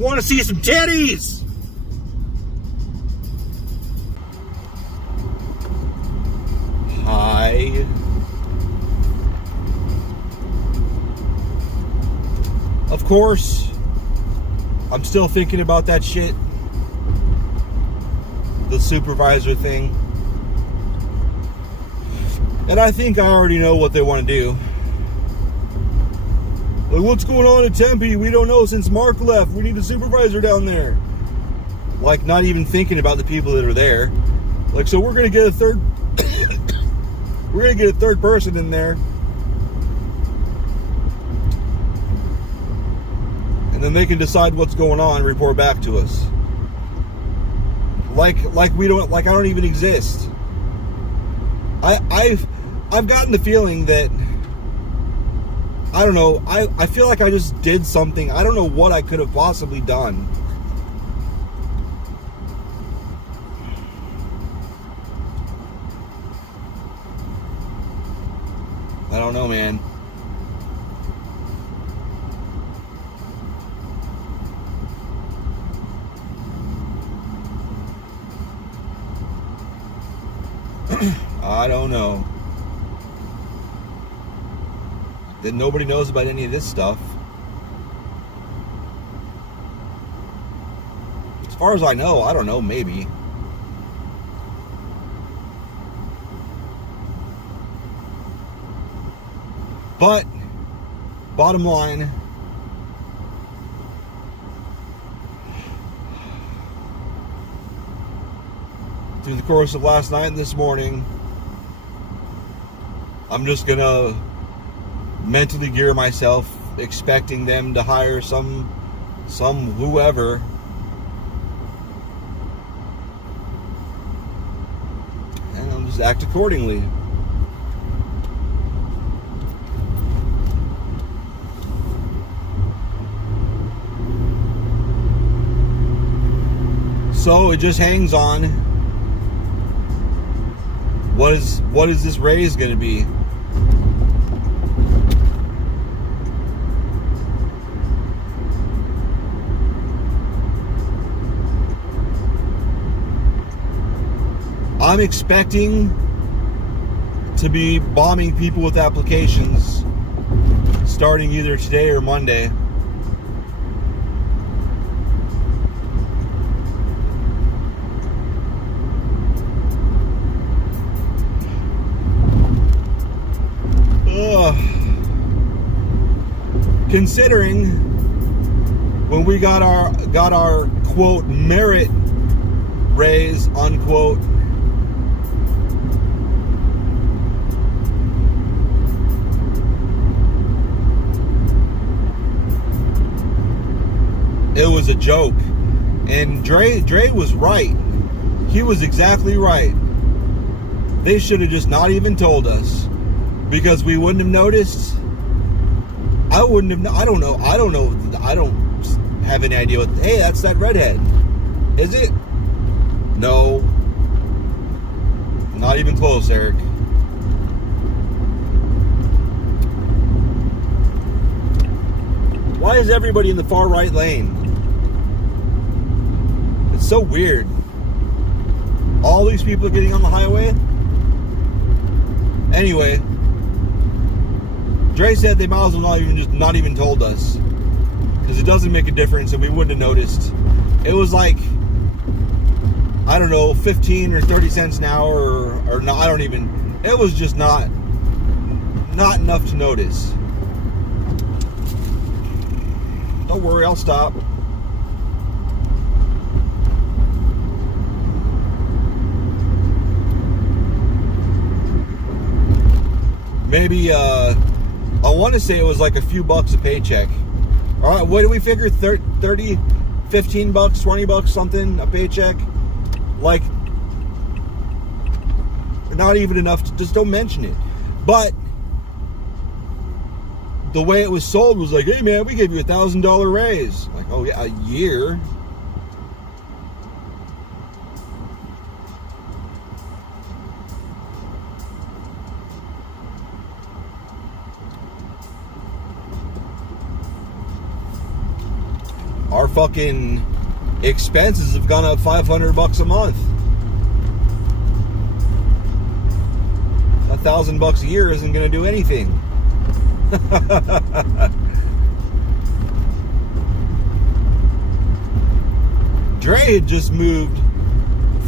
want to see some titties. Hi. Of course, I'm still thinking about that shit. The supervisor thing. And I think I already know what they want to do. Like, what's going on at Tempe? We don't know since Mark left. We need a supervisor down there. Like, not even thinking about the people that are there. Like, so we're gonna get a third we're gonna get a third person in there. And then they can decide what's going on and report back to us. Like we don't, like I don't even exist. I've gotten the feeling that, I don't know, I feel like I just did something. I don't know what I could have possibly done. I don't know, man. I don't know. That nobody knows about any of this stuff. As far as I know, I don't know, maybe. But, bottom line, through the course of last night and this morning, I'm just gonna mentally gear myself, expecting them to hire some whoever, and I'll just act accordingly. So it just hangs on. What is this raise going to be? I'm expecting to be bombing people with applications starting either today or Monday. Considering when we got our quote merit raise unquote, it was a joke. And Dre was right. He was exactly right. They should have just not even told us, because we wouldn't have noticed. I wouldn't have. I don't know. I don't have any idea what. Hey, that's that redhead. Is it? No. Not even close, Eric. Why is everybody in the far right lane? It's so weird. All these people are getting on the highway. Anyway, Dre said they might as well not even told us, because it doesn't make a difference and we wouldn't have noticed. It was like, I don't know, 15 or 30 cents an hour or no, I don't even. It was just not enough to notice. Don't worry, I'll stop. Maybe, I want to say it was like a few bucks a paycheck. All right, what do we figure? 30, 15 bucks, 20 bucks, something a paycheck? Like, not even enough to, just don't mention it. But the way it was sold was like, hey man, we gave you $1,000 raise. Like, oh yeah, a year. our fucking expenses have gone up $500 a month. $1,000 a year isn't going to do anything. Dre had just moved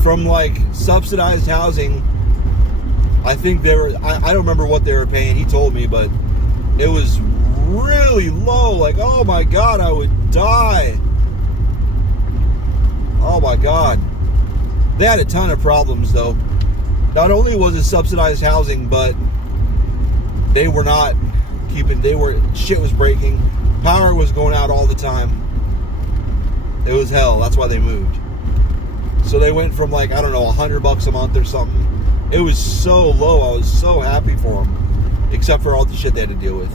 from like subsidized housing. I think they were, I don't remember what they were paying. He told me, but it was really low. Like, oh my God, I would die. Oh my God. They had a ton of problems though. Not only was it subsidized housing, but they were not keeping, shit was breaking. Power was going out all the time. It was hell. That's why they moved. So they went from like, I don't know, $100 a month or something. It was so low. I was so happy for them, except for all the shit they had to deal with.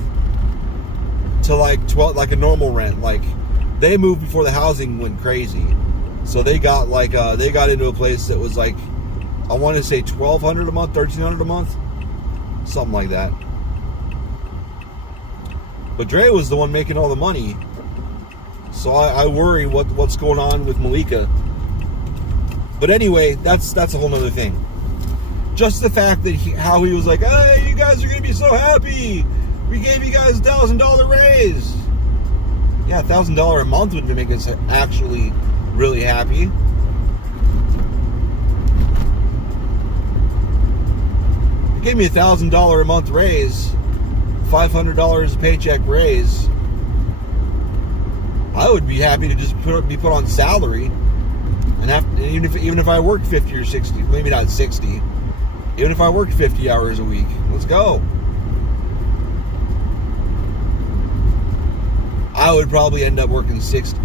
To like 12, like a normal rent. Like they moved before the housing went crazy. So they got like, they got into a place that was like, I want to say $1,200 a month, $1,300 a month, something like that. But Dre was the one making all the money. So I worry what's going on with Malika. But anyway, that's a whole nother thing. Just the fact that how he was like, hey, you guys are going to be so happy. We gave you guys $1,000 raise. Yeah, $1,000 a month would make us actually really happy. You gave me $1,000 a month raise, $500 a paycheck raise. I would be happy to just be put on salary, and even if I worked 50 or 60, maybe not 60, even if I worked 50 hours a week, let's go. I would probably end up working 60.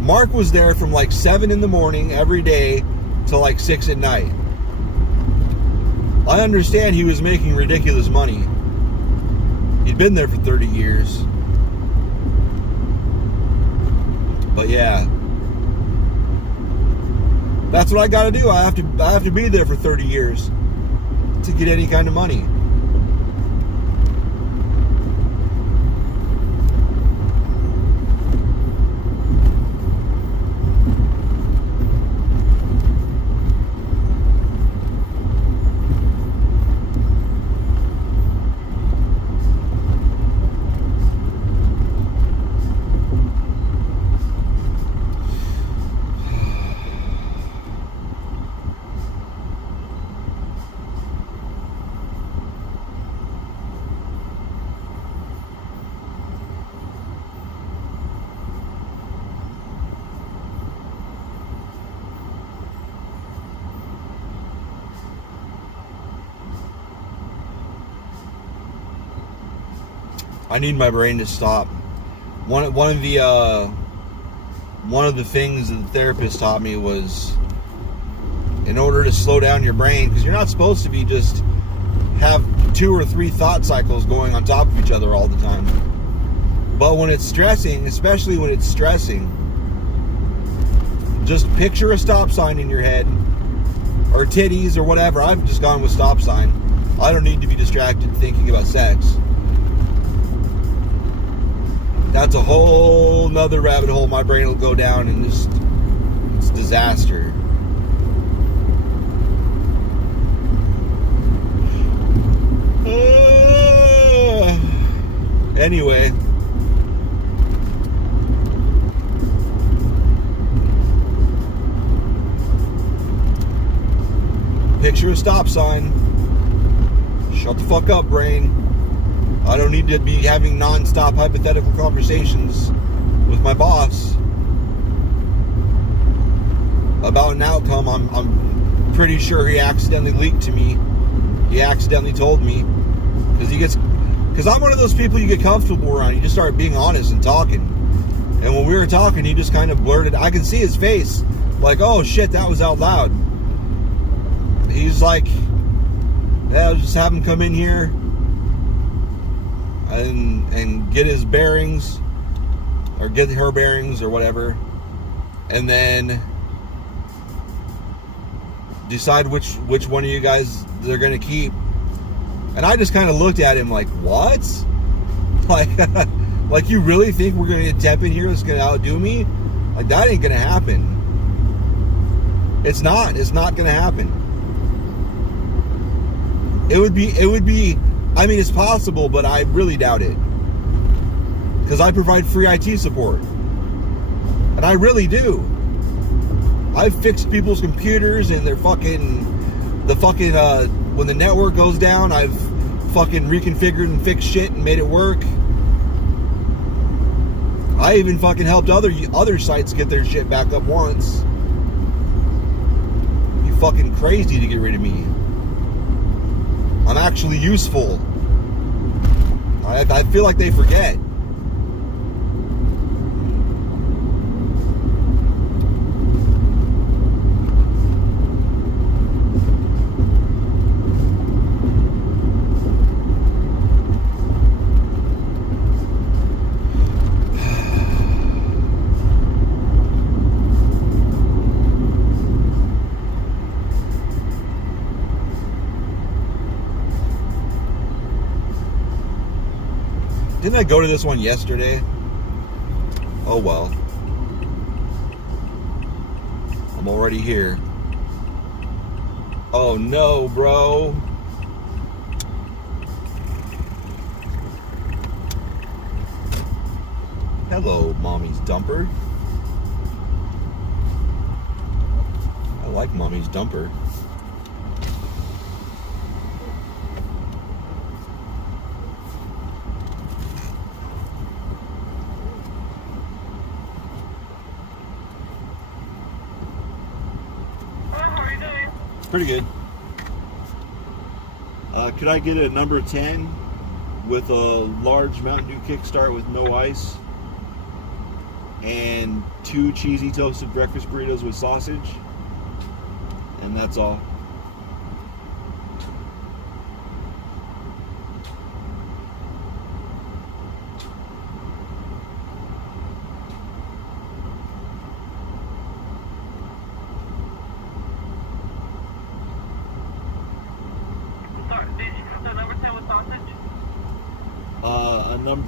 Mark was there from like 7 in the morning every day to like 6 at night. I understand he was making ridiculous money. He'd been there for 30 years. But yeah, that's what I got to do. I have to be there for 30 years to get any kind of money. I need my brain to stop. One of the things that the therapist taught me was, in order to slow down your brain, because you're not supposed to be just have 2 or 3 thought cycles going on top of each other all the time. But when it's stressing, especially when it's stressing, just picture a stop sign in your head, or titties, or whatever. I've just gone with stop sign. I don't need to be distracted thinking about sex. That's a whole nother rabbit hole my brain will go down, and just, it's disaster. Anyway, picture a stop sign. Shut the fuck up, brain. I don't need to be having non-stop hypothetical conversations with my boss about an outcome I'm pretty sure he accidentally leaked to me. He accidentally told me. Because I'm one of those people you get comfortable around. You just start being honest and talking. And when we were talking, he just kind of blurted. I can see his face. Like, oh shit, that was out loud. He's like, yeah, I'll just have him come in here and get his bearings, or get her bearings, or whatever, and then decide which one of you guys they're gonna keep. And I just kind of looked at him like, what? Like you really think we're gonna get Depp in here that's gonna outdo me? Like, that ain't gonna happen. It's not gonna happen. It would be, I mean, it's possible, but I really doubt it. Because I provide free IT support. And I really do. I've fixed people's computers and their when the network goes down, I've fucking reconfigured and fixed shit and made it work. I even fucking helped other sites get their shit back up once. You fucking crazy to get rid of me. I'm actually useful. I feel like they forget. Didn't I go to this one yesterday? Oh well. I'm already here. Oh no, bro. Hello, Mommy's Dumper. I like Mommy's Dumper. Pretty good. Could I get a number 10 with a large Mountain Dew Kickstart with no ice and 2 cheesy toasted breakfast burritos with sausage? And that's all.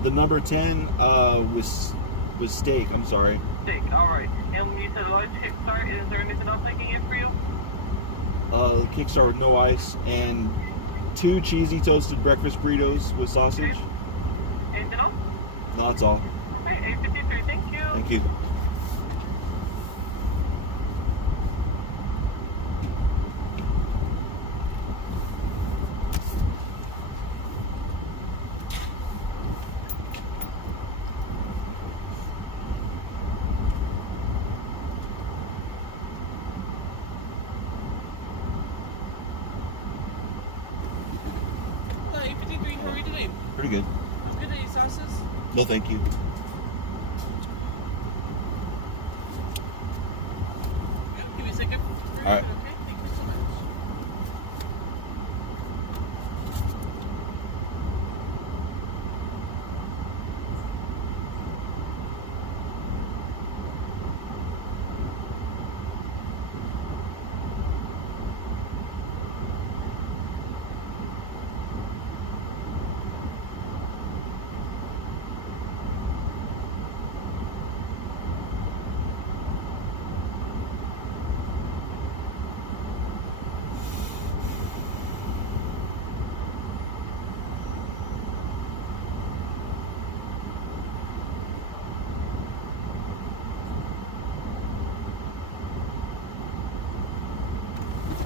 The number 10 was steak. I'm sorry. Steak. All right. And you said large kickstart. Is there anything else I can get for you? The kickstart with no ice and 2 cheesy toasted breakfast burritos with sausage. Okay. Anything else? No, that's all. Okay. 853. Thank you. Thank you. Pretty good. Good. Any sauces? No, thank you. Give me a second. All right. Okay. Thank you so much.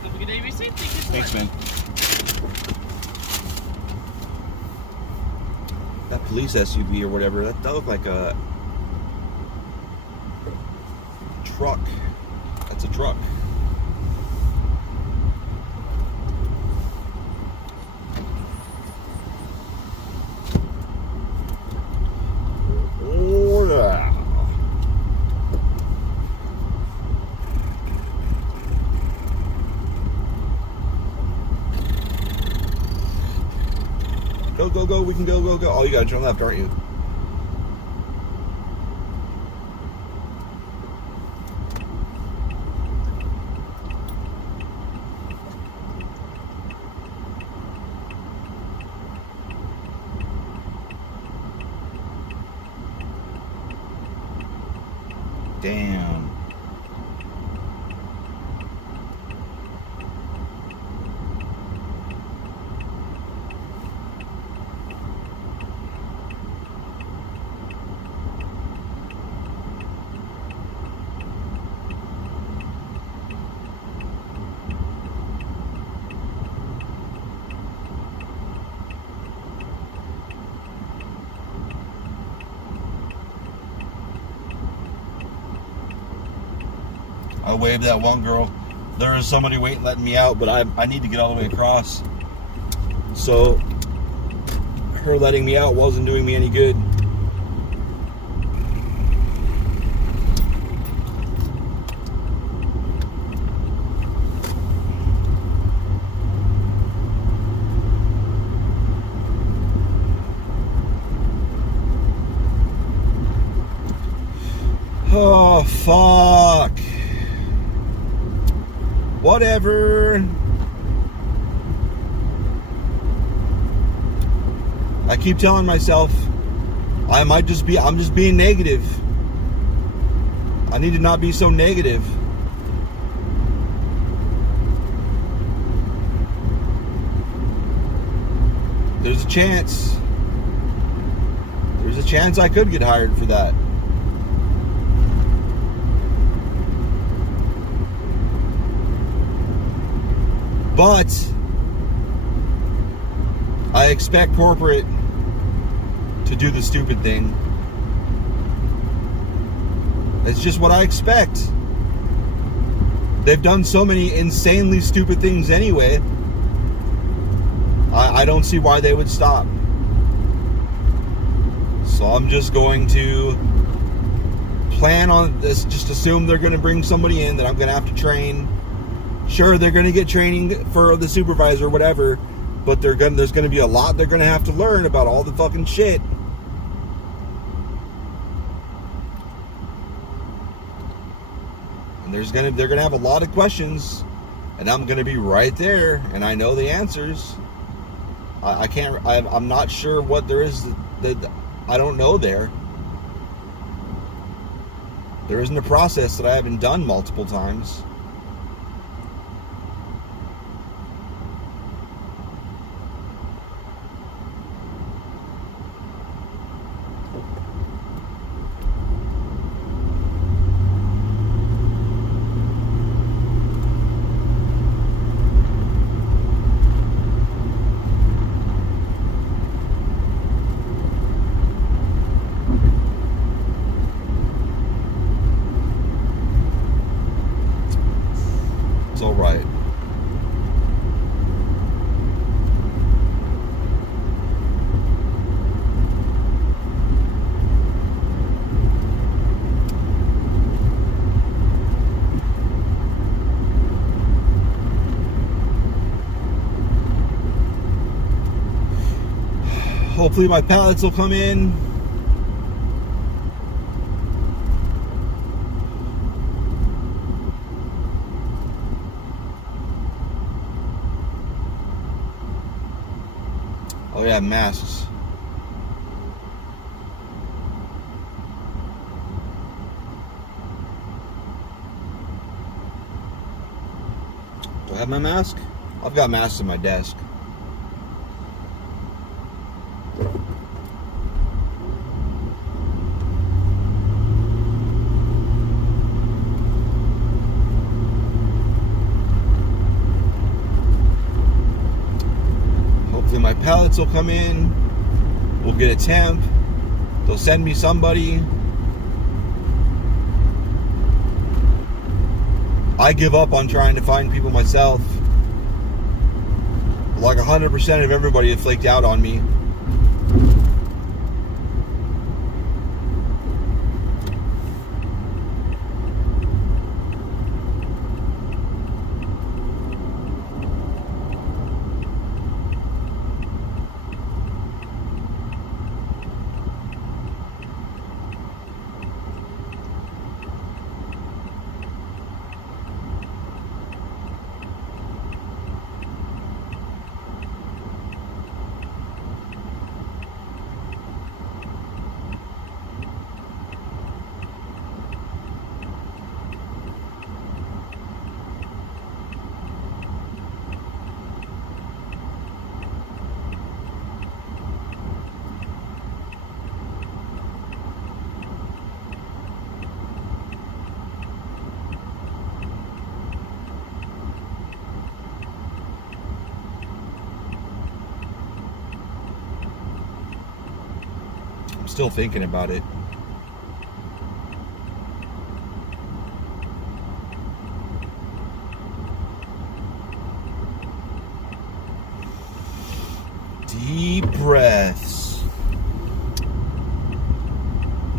Have a good day, ABC. Thank you so Thanks, much. man. That police SUV or whatever, that looked like a truck. That's a truck. Oh, yeah. Go, go, go. We can go, go, go. Oh, you got to turn left, aren't you? Damn. I waved that one girl. There was somebody waiting, letting me out, but I need to get all the way across. So her letting me out wasn't doing me any good. Oh, fuck. Whatever. I keep telling myself I'm just being negative. I need to not be so negative. There's a chance. There's a chance I could get hired for that. But I expect corporate to do the stupid thing. It's just what I expect. They've done so many insanely stupid things anyway. I don't see why they would stop. So I'm just going to plan on this, just assume they're going to bring somebody in that I'm going to have to train. Sure, they're going to get training for the supervisor or whatever, but there's going to be a lot they're going to have to learn about all the fucking shit. And they're going to have a lot of questions, and I'm going to be right there, and I know the answers. I'm not sure what there is that I don't know there. There isn't a process that I haven't done multiple times. All right. Hopefully my pallets will come in. Oh yeah, masks. Do I have my mask? I've got masks in my desk. My pallets will come in. We'll get a temp. They'll send me somebody. I give up on trying to find people myself. Like 100% of everybody had flaked out on me. Still thinking about it. Deep breaths.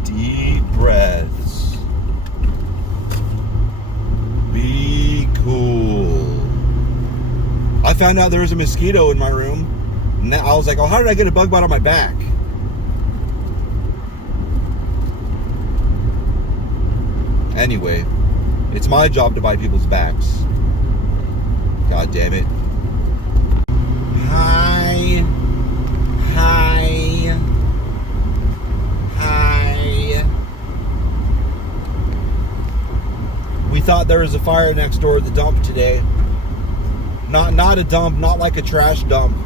Deep breaths. Be cool. I found out there was a mosquito in my room. And I was like, oh, how did I get a bug bite on my back? Anyway, it's my job to bite people's backs. God damn it. Hi. Hi. Hi. We thought there was a fire next door at the dump today. Not a dump, not like a trash dump.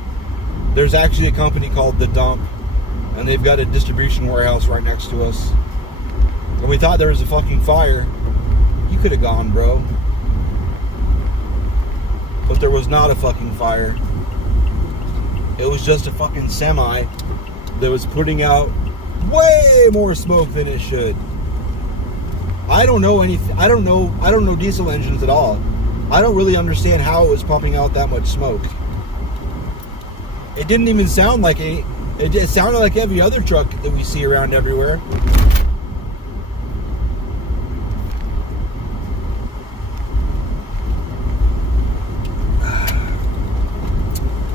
There's actually a company called The Dump, and they've got a distribution warehouse right next to us. And we thought there was a fucking fire. You could have gone, bro. But there was not a fucking fire. It was just a fucking semi that was putting out way more smoke than it should. I don't know anything. I don't know diesel engines at all. I don't really understand how it was pumping out that much smoke. It didn't even sound like any. It sounded like every other truck that we see around everywhere.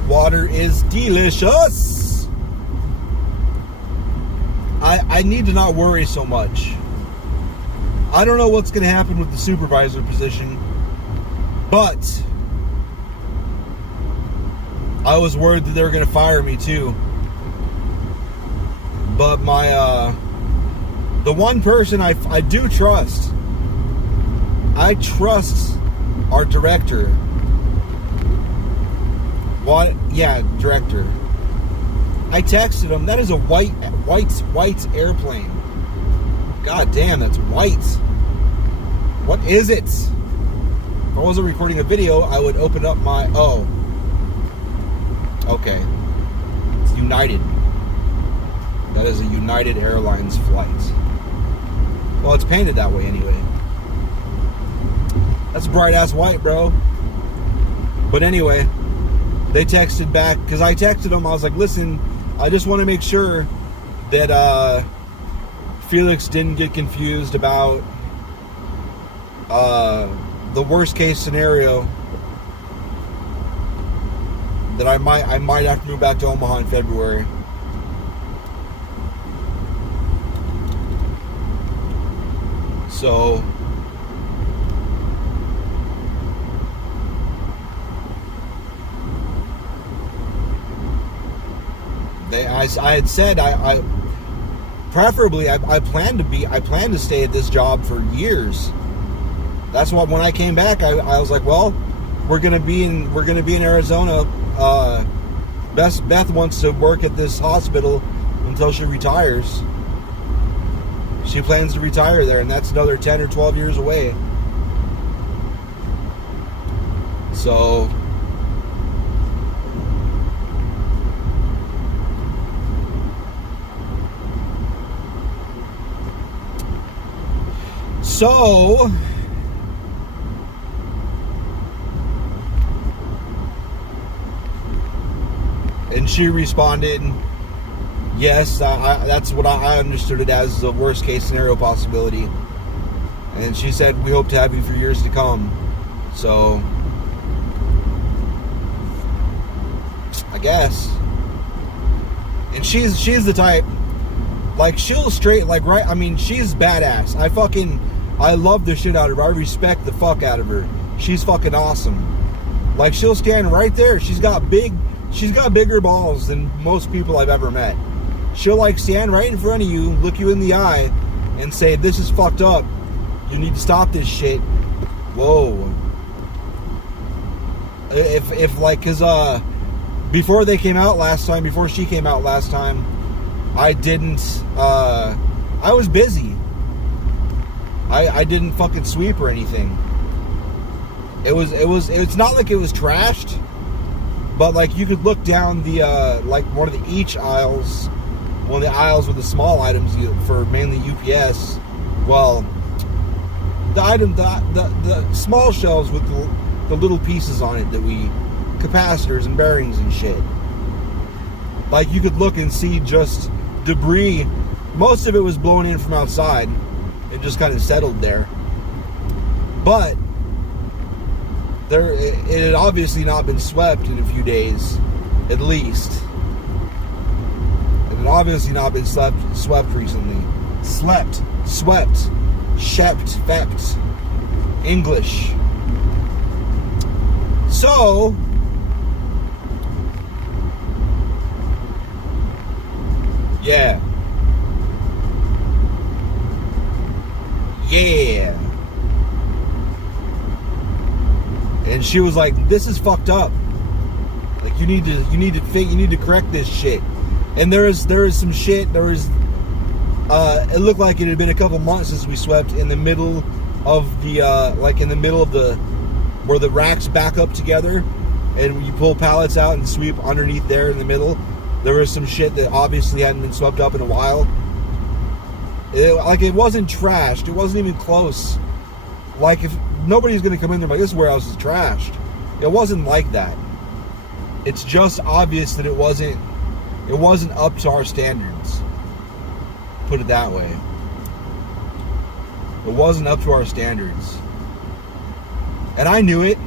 Water is delicious. I need to not worry so much. I don't know what's going to happen with the supervisor position, but I was worried that they were going to fire me too. But the one person I do trust, I trust our director. What? Yeah, director. I texted him. That is a white airplane. God damn, that's white. What is it? If I wasn't recording a video, I would open up my... Oh. Okay. It's United. That is a United Airlines flight. Well, it's painted that way anyway. That's bright-ass white, bro. But anyway... They texted back, because I texted them, I was like, listen, I just want to make sure that Felix didn't get confused about the worst case scenario that I might have to move back to Omaha in February. So I had said I preferably I plan to stay at this job for years. That's what when I came back I was like, well, we're gonna be in Arizona. Beth wants to work at this hospital until she retires. She plans to retire there, and that's another 10 or 12 years away. So and she responded, yes, that's what I understood it as, the worst case scenario possibility. And she said, we hope to have you for years to come. So I guess. And she's the type, like, she'll straight, like, right, I mean, she's badass. I love the shit out of her. I respect the fuck out of her. She's fucking awesome. Like, she'll stand right there. She's got bigger balls than most people I've ever met. She'll, like, stand right in front of you, look you in the eye, and say, this is fucked up. You need to stop this shit. Whoa. If like, cause, before she came out last time, I was busy. I didn't fucking sweep or anything. It's not like it was trashed, but like you could look down the like one of the each aisles one of the aisles with the small items for mainly UPS. Well, the small shelves with the little pieces on it capacitors and bearings and shit. Like, you could look and see just debris. Most of it was blown in from outside and just kind of settled there. But it had obviously not been swept in a few days, at least. It had obviously not been swept recently. Swept, shept, fept, English. So, yeah. And she was like, "This is fucked up. Like, you need to correct this shit." And there is some shit. It looked like it had been a couple months since we swept in the middle of the where the racks back up together, and when you pull pallets out and sweep underneath there in the middle, there was some shit that obviously hadn't been swept up in a while. It wasn't trashed. It wasn't even close. Like, if nobody's going to come in there like, this warehouse is trashed. It wasn't like that. It's just obvious that it wasn't up to our standards. Put it that way. It wasn't up to our standards. And I knew it.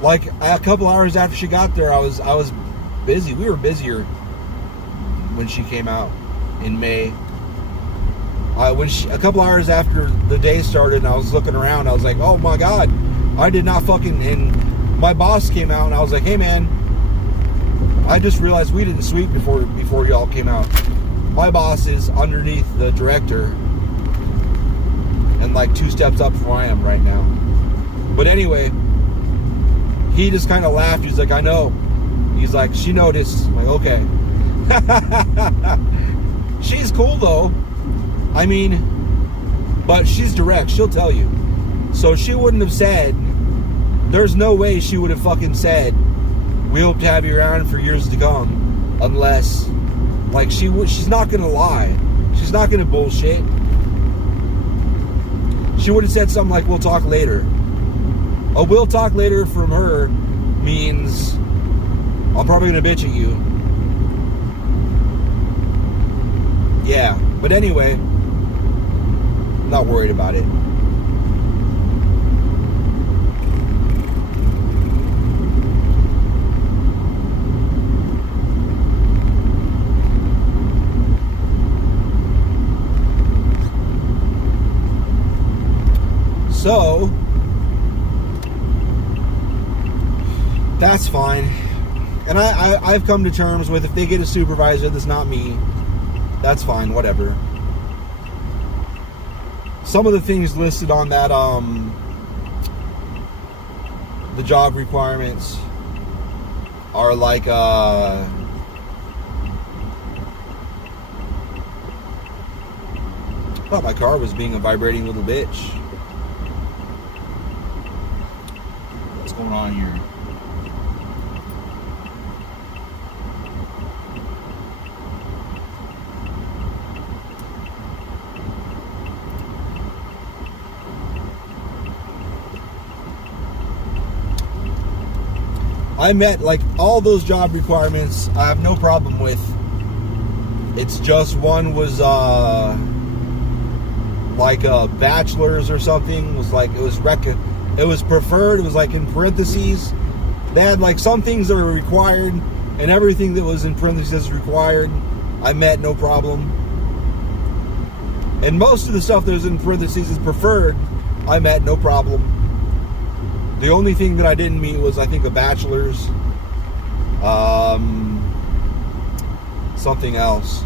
Like, a couple hours after she got there, I was busy. We were busier when she came out in May. A couple hours after the day started and I was looking around, I was like, oh my God, I did not fucking, and my boss came out and I was like, hey man, I just realized we didn't sweep before y'all came out. My boss is underneath the director and like 2 steps up from where I am right now. But anyway, he just kind of laughed. He's like, I know. He's like, she noticed. I'm like, okay. She's cool though. I mean, but she's direct. She'll tell you. So she wouldn't have said, there's no way she would have fucking said, we hope to have you around for years to come, unless, like, she's not going to lie. She's not going to bullshit. She would have said something like, we'll talk later. A we'll talk later from her means I'm probably going to bitch at you. Yeah, but anyway, I'm not worried about it. So, that's fine. And I've come to terms with, if they get a supervisor that's not me, that's fine, whatever. Some of the things listed on that, the job requirements are like, I thought my car was being a vibrating little bitch. What's going on here? I met, like, all those job requirements. I have no problem with. It's just one was like a bachelor's or something. It was like, it was preferred. It was like in parentheses. They had like some things that were required, and everything that was in parentheses required, I met no problem. And most of the stuff that was in parentheses is preferred, I met no problem. The only thing that I didn't meet was, I think, a bachelor's. Something else.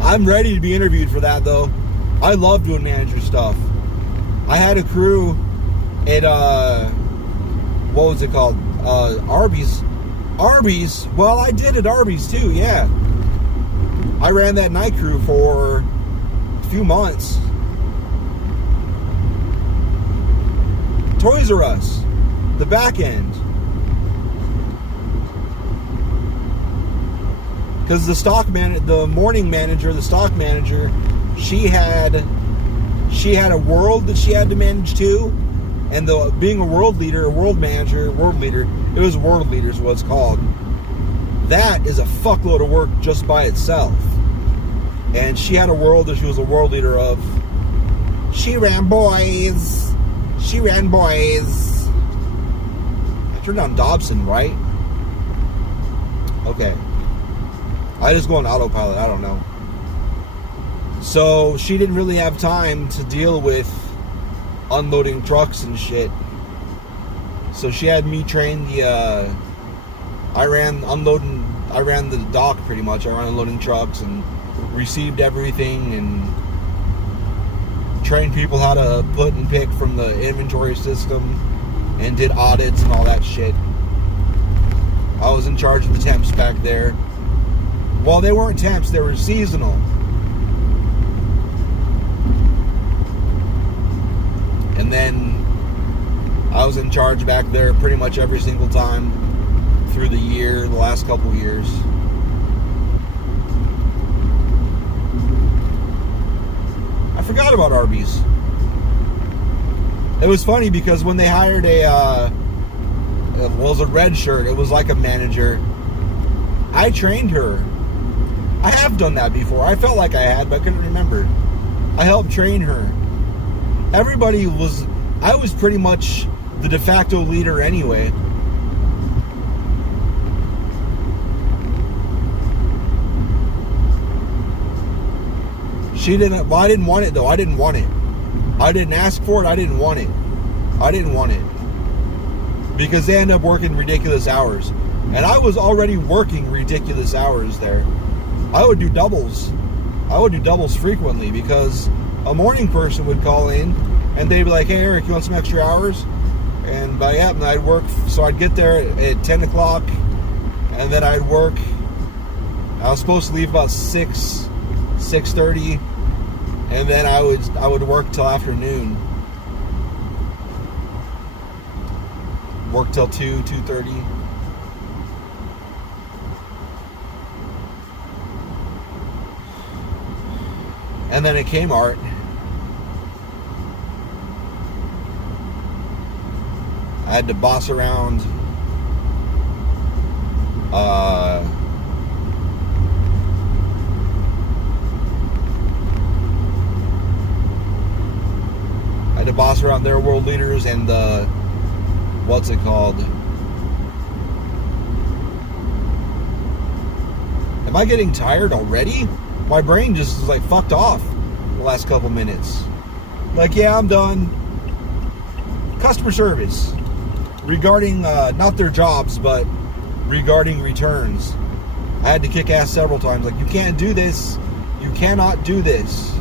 I'm ready to be interviewed for that, though. I love doing manager stuff. I had a crew at, what was it called? Arby's. Arby's? Well, I did at Arby's, too, yeah. I ran that night crew for few months. Toys R Us, the back end. because the morning manager, the stock manager, she had a world that she had to manage too, and being a world leader, it was world leaders what it's called. That is a fuckload of work just by itself. And she had a world that she was a world leader of. She ran boys. I turned on Dobson, right? Okay. I just go on autopilot, I don't know. So she didn't really have time to deal with unloading trucks and shit. So she had me train I ran the dock pretty much. I ran unloading trucks and received everything and trained people how to put and pick from the inventory system and did audits and all that shit. I was in charge of the temps back there. Well, they weren't temps, they were seasonal. And then I was in charge back there pretty much every single time through the last couple years. I forgot about Arby's. It was funny because when they hired it was a red shirt, it was like a manager. I trained her. I have done that before. I felt like I had, but I couldn't remember. I helped train her. I was pretty much the de facto leader anyway. I didn't want it though. I didn't want it. I didn't ask for it. I didn't want it. Because they end up working ridiculous hours. And I was already working ridiculous hours there. I would do doubles. Frequently because a morning person would call in and they'd be like, hey Eric, you want some extra hours? And and I'd work, so I'd get there at 10 o'clock and then I'd work. I was supposed to leave about 6:30, and then I would work till afternoon. Work till 2:30. And then at Kmart, I had to boss around their world leaders and what's it called? Am I getting tired already? My brain just is like fucked off the last couple minutes. Like, yeah, I'm done. Customer service. Regarding, not their jobs, but regarding returns. I had to kick ass several times. Like, you can't do this. You cannot do this.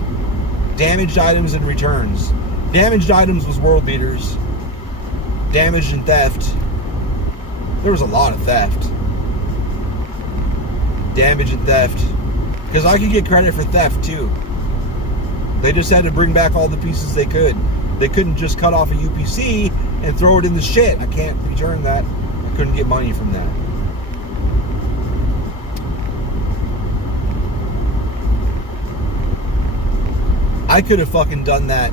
Damaged items and returns. Damaged items was world beaters. Damaged and theft. There was a lot of theft. Damage and theft. Because I could get credit for theft too. They just had to bring back all the pieces they could. They couldn't just cut off a UPC and throw it in the shit. I can't return that. I couldn't get money from that. I could have fucking done that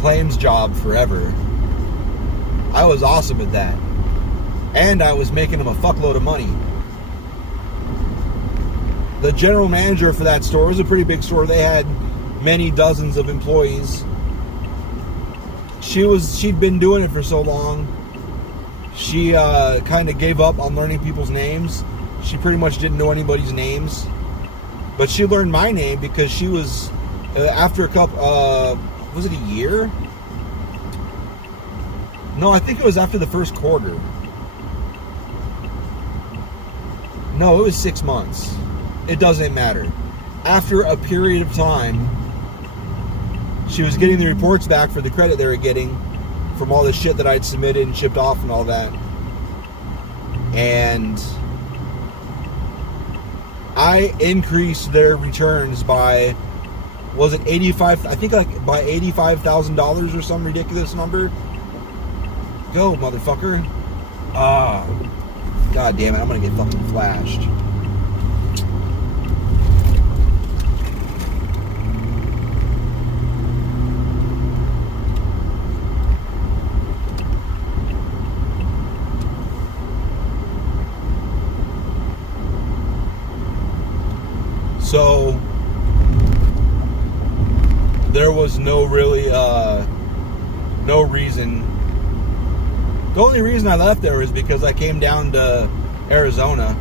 claims job forever. I was awesome at that. And I was making them a fuckload of money. The general manager for that store was a pretty big store. They had many dozens of employees. She'd been doing it for so long. She kind of gave up on learning people's names. She pretty much didn't know anybody's names. But she learned my name because she was, after a couple, was it a year? No, I think it was after the first quarter. No, it was 6 months. It doesn't matter. After a period of time, she was getting the reports back for the credit they were getting from all the shit that I'd submitted and shipped off and all that. And I increased their returns by, was it 85? I think like by $85,000 or some ridiculous number. Go, motherfucker. God damn it, I'm gonna get fucking flashed. So there was no really no reason. The only reason I left there is because I came down to Arizona.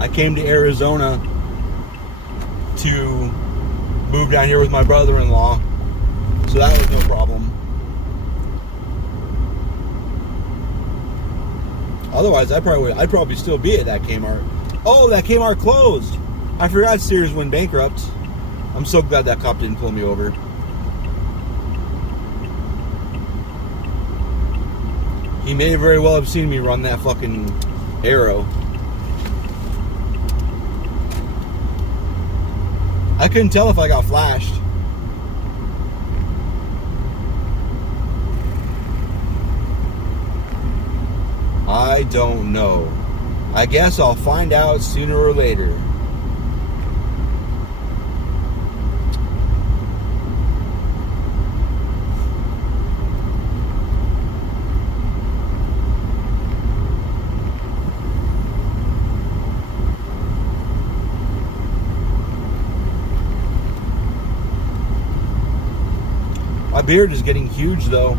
I came to Arizona to move down here with my brother-in-law, so that was no problem. Otherwise, I'd probably still be at that Kmart. Oh, that Kmart closed. I forgot Sears went bankrupt. I'm so glad that cop didn't pull me over. He may very well have seen me run that fucking arrow. I couldn't tell if I got flashed. I don't know. I guess I'll find out sooner or later. My beard is getting huge though.